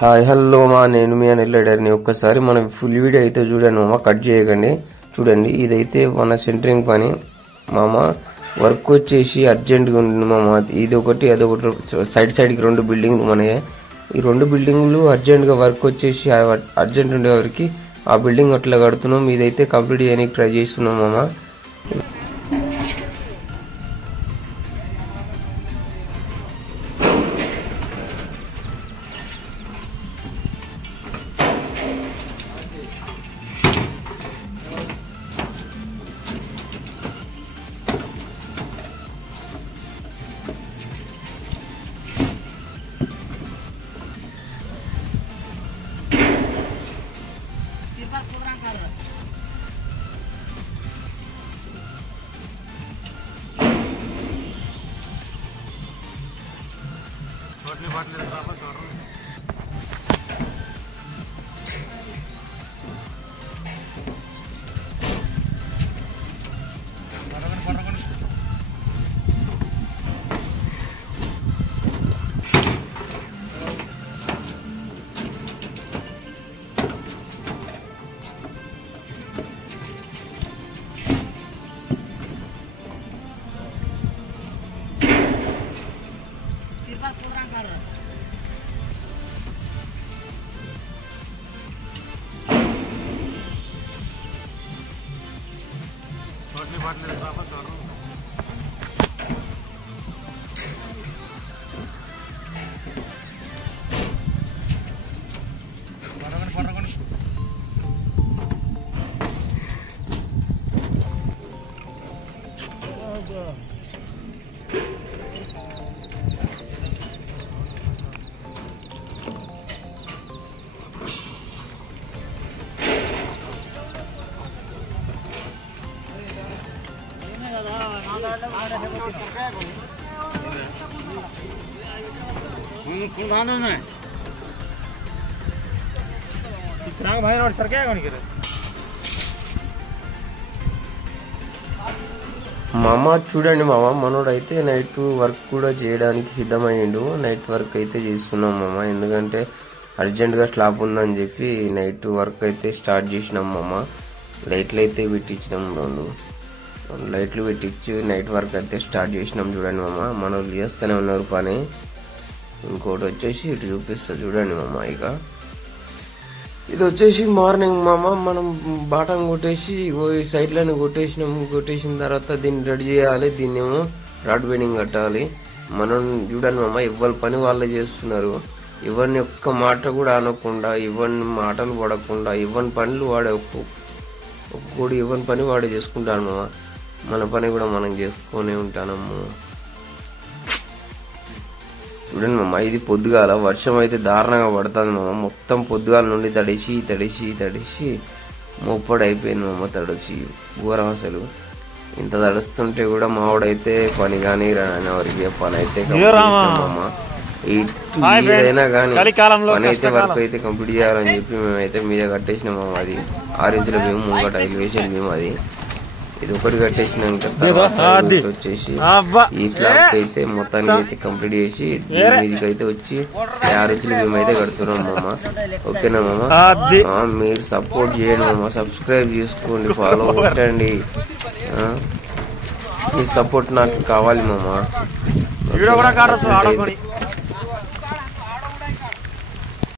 Hi hello మా నేను మీ అనెల్లాడర్ని ఒక్కసారి మన ఫుల్ వీడియో అయితే చూడండి మామ, కట్ చేయకండి. చూడండి, ఇదైతే మన సెంటరింగ్ పని మామ. వర్క్ వచ్చేసి అర్జెంట్గా ఉంది మామ. ఇది ఒకటి అదొకటి సైడ్కి 2 బిల్డింగ్లు మనయే. ఈ 2 బిల్డింగ్లు అర్జెంట్గా వర్క్ వచ్చేసి అర్జెంట్ ఉండేవారికి ఆ బిల్డింగ్ అట్లా కడుతున్నాం. ఇదైతే కంప్లీట్ చేయడానికి ట్రై చేస్తున్నాం మామ. మామ చూడండి మామ, మనోడైతే నైట్ వర్క్ కూడా చేయడానికి సిద్ధమయ్యిండు. నైట్ వర్క్ అయితే చేస్తున్నాం మామ, ఎందుకంటే అర్జెంట్గా స్లాబ్ ఉందని చెప్పి నైట్ వర్క్ అయితే స్టార్ట్ చేసినాం మామ. లైట్లు అయితే పెట్టించినాం, 2 లైట్లు పెట్టించి నైట్ వర్క్ అయితే స్టార్ట్ చేసినాం. చూడండి మామ, మనోళ్ళు చేస్తూనే ఉన్నారు పని. ఇంకోటి వచ్చేసి ఇటు చూపిస్తా చూడండి మామ. ఇక ఇది వచ్చేసి మార్నింగ్ మామ, మనం బాటం కొట్టేసి ఈ సైడ్లను కొట్టేసిన తర్వాత దీన్ని రెడీ చేయాలి. దీన్ని ఏమో రాడ్ బెండింగ్ కట్టాలి. మనం చూడండి మామ, ఇవ్వాలి పని వాళ్ళే చేస్తున్నారు. ఇవన్నీ ఒక్క మాట కూడా అనకుండా, ఇవన్నీ మాటలు పడకుండా, ఇవన్నీ పనులు వాడే ఒక్కొక్కడు ఇవన్నీ పని వాడే చేసుకుంటాను మామ. మన పని కూడా మనం చేసుకునే ఉంటానమ్మ. చూడండి మామ, ఇది పొద్దుగాల వర్షం అయితే దారుణంగా పడుతుంది మామ. మొత్తం పొద్దుగాల నుండి తడిసి మోపడు అయిపోయింది మామ. తడిసి ఘోరం అసలు. ఇంత తడుస్తుంటే కూడా మావాడైతే పని కానీ రానివారికి పని అయితే మామ. ఏదైనా కానీ పని అయితే వర్క్ అయితే కంప్లీట్ చేయాలని చెప్పి మేమైతే మీద కట్టేసినాం మామ. అది 6 ఇంచుల మేము ముంగట ఎలివేషన్ మేము అది ఇది ఒకటి కట్టేసినాక వచ్చేసి ఈ క్లాస్ అయితే మొత్తానికి అయితే కంప్లీట్ చేసి మీదికి అయితే వచ్చి 6 ఇంచులు మేమైతే కడుతున్నాం మామ. ఓకేనా మామ, మీరు సపోర్ట్ చేయండి మామ, సబ్స్క్రైబ్ చేసుకోండి, ఫాలో కొట్టండి. మీ సపోర్ట్ నాకు కావాలి మామ.